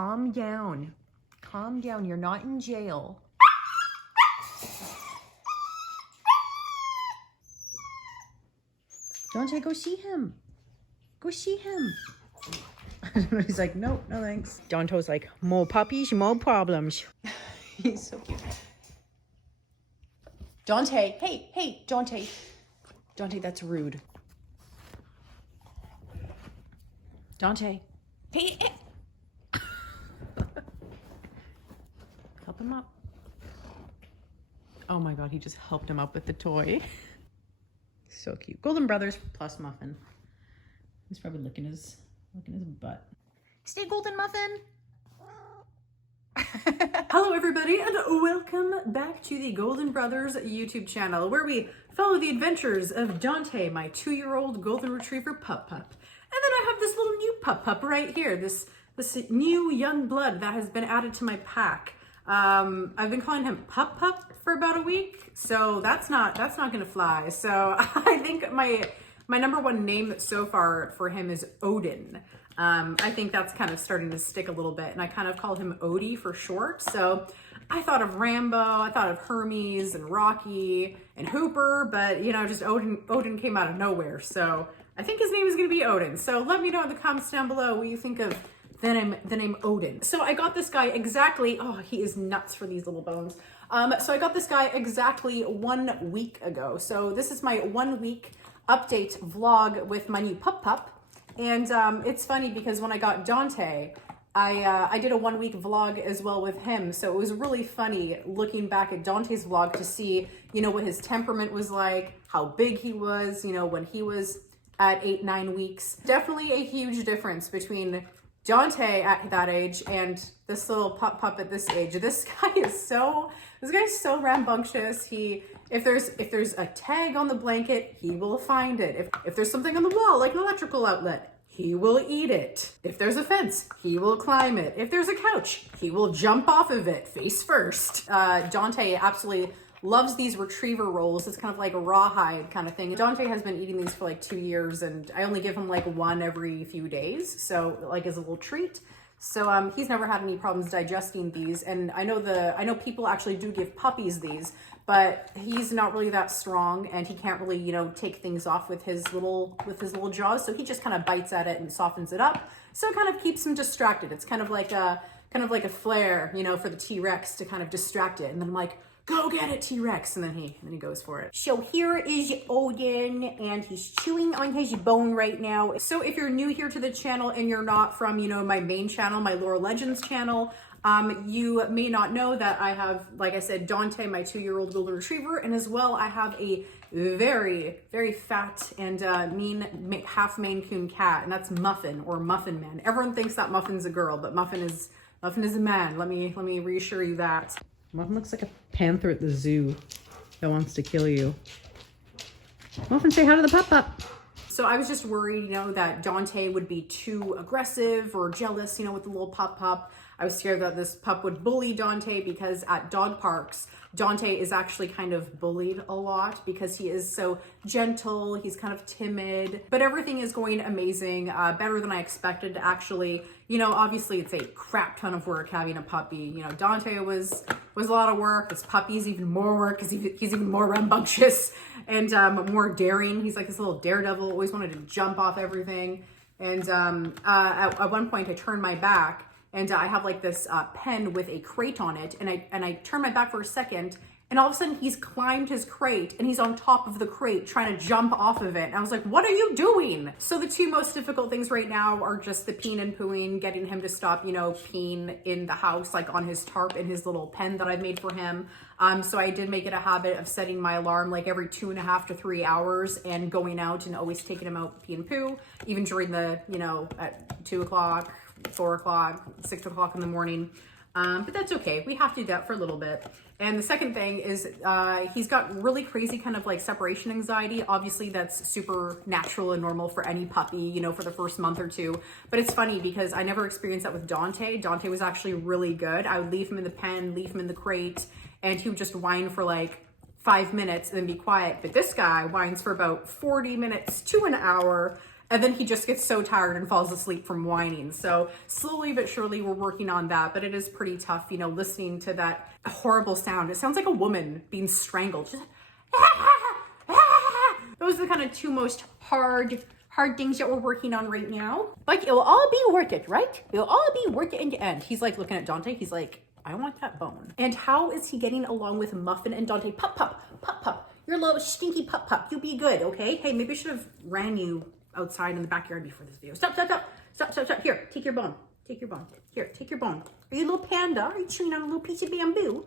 calm down. Calm down. You're not in jail. Dante, go see him. Go see him. He's like, nope, no thanks. Dante's like, more puppies, more problems. He's so cute. Dante, hey, Dante. Dante, that's rude. Dante. Hey. Help him up. Oh my God, he just helped him up with the toy. So cute. Golden Brothers plus Muffin. He's probably licking his butt. Stay Golden Muffin. Hello everybody and welcome back to the Golden Brothers YouTube channel where we follow the adventures of Dante, my 2-year-old golden retriever pup. And then I have this little new pup right here, this new young blood that has been added to my pack. I've been calling him Pup for about a week, so that's not gonna fly. So I think my number one name so far for him is Odin. I think that's kind of starting to stick a little bit, and I kind of call him Odie for short. So I thought of Rambo, I thought of Hermes and Rocky and Hooper, but you know, just Odin came out of nowhere. So I think his name is gonna be Odin. So let me know in the comments down below what you think of the name Odin. So I got this guy exactly, oh, he is nuts for these little bones. So I got this guy exactly 1 week ago. So this is my 1 week update vlog with my new pup. And it's funny because when I got Dante, I did a 1 week vlog as well with him. So it was really funny looking back at Dante's vlog to see, you know, what his temperament was like, how big he was, you know, when he was at 8-9 weeks. Definitely a huge difference between Dante at that age and this little pup at this age. This guy's so rambunctious. If there's a tag on the blanket, he will find it. If there's something on the wall, like an electrical outlet, he will eat it. If there's a fence, he will climb it. If there's a couch, he will jump off of it face first. Dante absolutely loves these retriever rolls. It's kind of like a rawhide kind of thing. Dante has been eating these for like 2 years, and I only give him like one every few days, so like as a little treat. So he's never had any problems digesting these, and I know people actually do give puppies these, but he's not really that strong, and he can't really, you know, take things off with his little jaws. So he just kind of bites at it and softens it up. So it kind of keeps him distracted. It's kind of like a flare, you know, for the T-Rex to kind of distract it. And then I'm like, go get it, T-Rex, and then he goes for it. So here is Odin, and he's chewing on his bone right now. So if you're new here to the channel and you're not from, you know, my main channel, my Lore Legends channel, you may not know that I have, like I said, Dante, my 2-year-old golden retriever, and as well I have a very, very fat and mean half Maine Coon cat, and that's Muffin, or Muffin Man. Everyone thinks that Muffin's a girl, but Muffin is a man. Let me reassure you that. Muffin looks like a panther at the zoo that wants to kill you. Muffin, say hi to the pup. So I was just worried, you know, that Dante would be too aggressive or jealous, you know, with the little pup. I was scared that this pup would bully Dante because at dog parks, Dante is actually kind of bullied a lot because he is so gentle, he's kind of timid, but everything is going amazing, better than I expected actually. You know, obviously it's a crap ton of work having a puppy. You know, Dante was a lot of work. This puppy's even more work because he's even more rambunctious and more daring. He's like this little daredevil, always wanted to jump off everything. And at one point I turned my back, and I have like this pen with a crate on it, and I turn my back for a second, and all of a sudden he's climbed his crate and he's on top of the crate trying to jump off of it. And I was like, what are you doing? So the two most difficult things right now are just the peeing and pooing, getting him to stop, you know, peeing in the house, like on his tarp in his little pen that I've made for him. So I did make it a habit of setting my alarm like every 2.5 to 3 hours and going out and always taking him out pee and poo, even during the, you know, at 2 o'clock, 4 o'clock, 6 o'clock in the morning. But that's okay. We have to do that for a little bit. And the second thing is he's got really crazy kind of like separation anxiety. Obviously that's super natural and normal for any puppy, you know, for the first month or two. But it's funny because I never experienced that with Dante. Dante was actually really good. I would leave him in the pen, leave him in the crate, and he would just whine for like 5 minutes and then be quiet. But this guy whines for about 40 minutes to an hour. And then he just gets so tired and falls asleep from whining. So slowly but surely we're working on that, but it is pretty tough, you know, listening to that horrible sound. It sounds like a woman being strangled. Just, those are the kind of two most hard things that we're working on right now. Like, it will all be worth it, right? It'll all be worth it in the end. He's like looking at Dante. He's like, I want that bone. And how is he getting along with Muffin and Dante? Pup, pup, pup, pup. You're a little stinky pup, pup. You'll be good, okay? Hey, maybe I should have ran you outside in the backyard before this video. Stop, stop, stop. Stop, stop, stop. Here, take your bone. Take your bone. Here, take your bone. Are you a little panda? Are you chewing on a little piece of bamboo?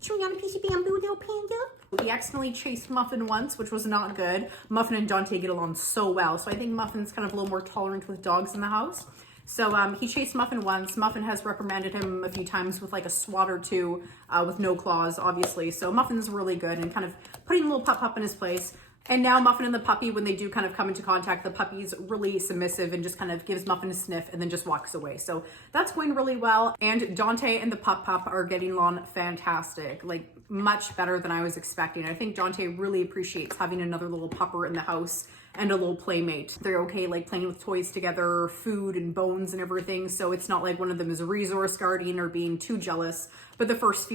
Chewing on a piece of bamboo, little panda? He accidentally chased Muffin once, which was not good. Muffin and Dante get along so well. So I think Muffin's kind of a little more tolerant with dogs in the house. So he chased Muffin once. Muffin has reprimanded him a few times with like a swat or two with no claws, obviously. So Muffin's really good and kind of putting a little pup in his place. And now Muffin and the puppy, when they do kind of come into contact, the puppy's really submissive and just kind of gives Muffin a sniff and then just walks away. So that's going really well. And Dante and the pup are getting along fantastic, like much better than I was expecting. I think Dante really appreciates having another little pupper in the house and a little playmate. They're okay like playing with toys together, food and bones and everything. So it's not like one of them is resource guarding or being too jealous. But the first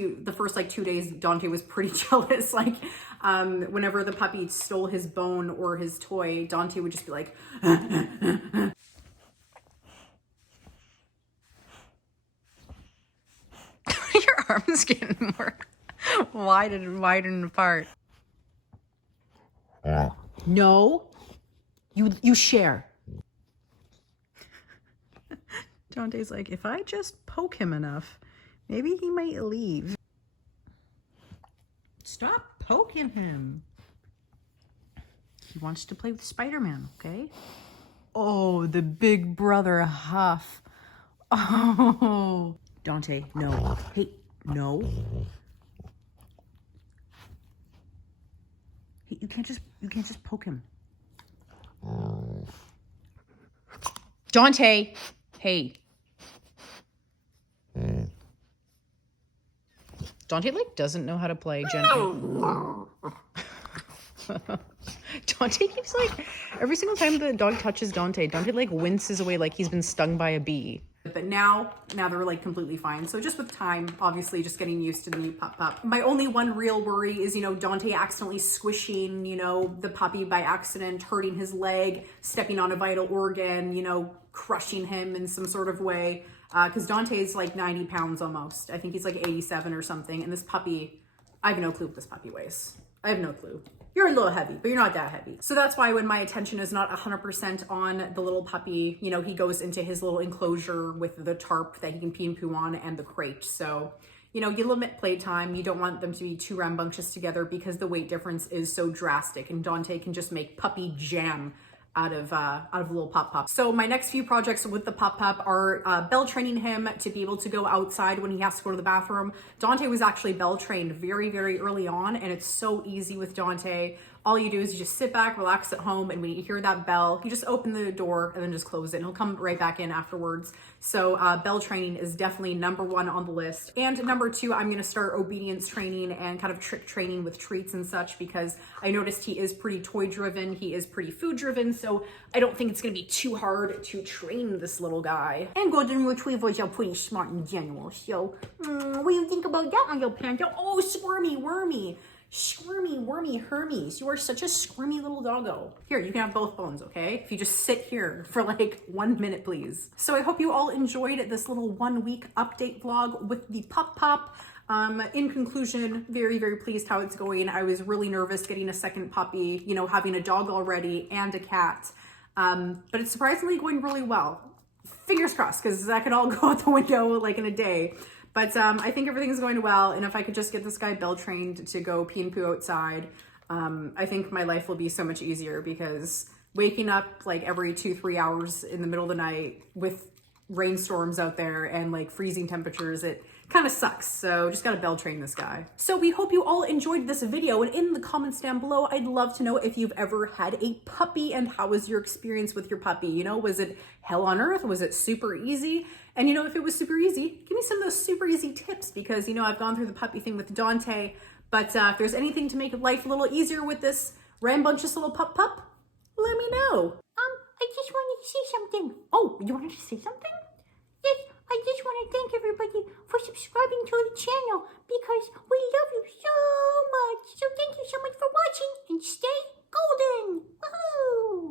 like 2 days, Dante was pretty jealous. Like whenever the puppy stole his bone or his toy, Dante would just be like, your arm's getting more widen apart. No. You share. Dante's like, if I just poke him enough, maybe he might leave. Stop poking him. He wants to play with Spider-Man, okay? Oh, the big brother huff. Oh. Dante, no. Hey, no. Hey, you can't just poke him. Dante, hey. Dante like doesn't know how to play gently. Dante keeps like, every single time the dog touches Dante like winces away like he's been stung by a bee. But now they're like completely fine. So just with time, obviously just getting used to the new pup. My only one real worry is, you know, Dante accidentally squishing, you know, the puppy by accident, hurting his leg, stepping on a vital organ, you know, crushing him in some sort of way. Because Dante's like 90 pounds almost. I think he's like 87 or something. And this puppy, I have no clue what this puppy weighs. I have no clue. You're a little heavy, but you're not that heavy. So that's why when my attention is not 100% on the little puppy, you know, he goes into his little enclosure with the tarp that he can pee and poo on and the crate. So, you know, you limit playtime. You don't want them to be too rambunctious together because the weight difference is so drastic and Dante can just make puppy jam out of little pup. So my next few projects with the pup are bell training him to be able to go outside when he has to go to the bathroom. Dante was actually bell trained very, very early on, and it's so easy with Dante. All you do is you just sit back, relax at home, and when you hear that bell, you just open the door and then just close it, and he'll come right back in afterwards. So bell training is definitely #1 on the list. And #2, I'm gonna start obedience training and kind of trick training with treats and such, because I noticed he is pretty toy driven, he is pretty food driven, so I don't think it's gonna be too hard to train this little guy. And golden retrievers are pretty smart in general, so what do you think about that, Uncle Panda? Oh, squirmy wormy. Squirmy, wormy Hermes. You are such a squirmy little doggo. Here, you can have both bones, okay? If you just sit here for like 1 minute, please. So I hope you all enjoyed this little 1 week update vlog with the pup. In conclusion, very, very pleased how it's going. I was really nervous getting a second puppy, you know, having a dog already and a cat. But it's surprisingly going really well. Fingers crossed, because that could all go out the window like in a day. But I think everything's going well, and if I could just get this guy bell trained to go pee and poo outside, I think my life will be so much easier, because waking up like every 2-3 hours in the middle of the night with rainstorms out there and like freezing temperatures, it kind of sucks. So just gotta bell train this guy. So we hope you all enjoyed this video, and in the comments down below, I'd love to know if you've ever had a puppy and how was your experience with your puppy. You know, was it hell on earth? Was it super easy? And you know, if it was super easy, give me some of those super easy tips, because you know, I've gone through the puppy thing with Dante, but if there's anything to make life a little easier with this rambunctious little pup, let me know. I just wanted to say something. Oh, you wanted to say something? Yes, I just want to thank everybody for subscribing to the channel because we love you so much. So thank you so much for watching.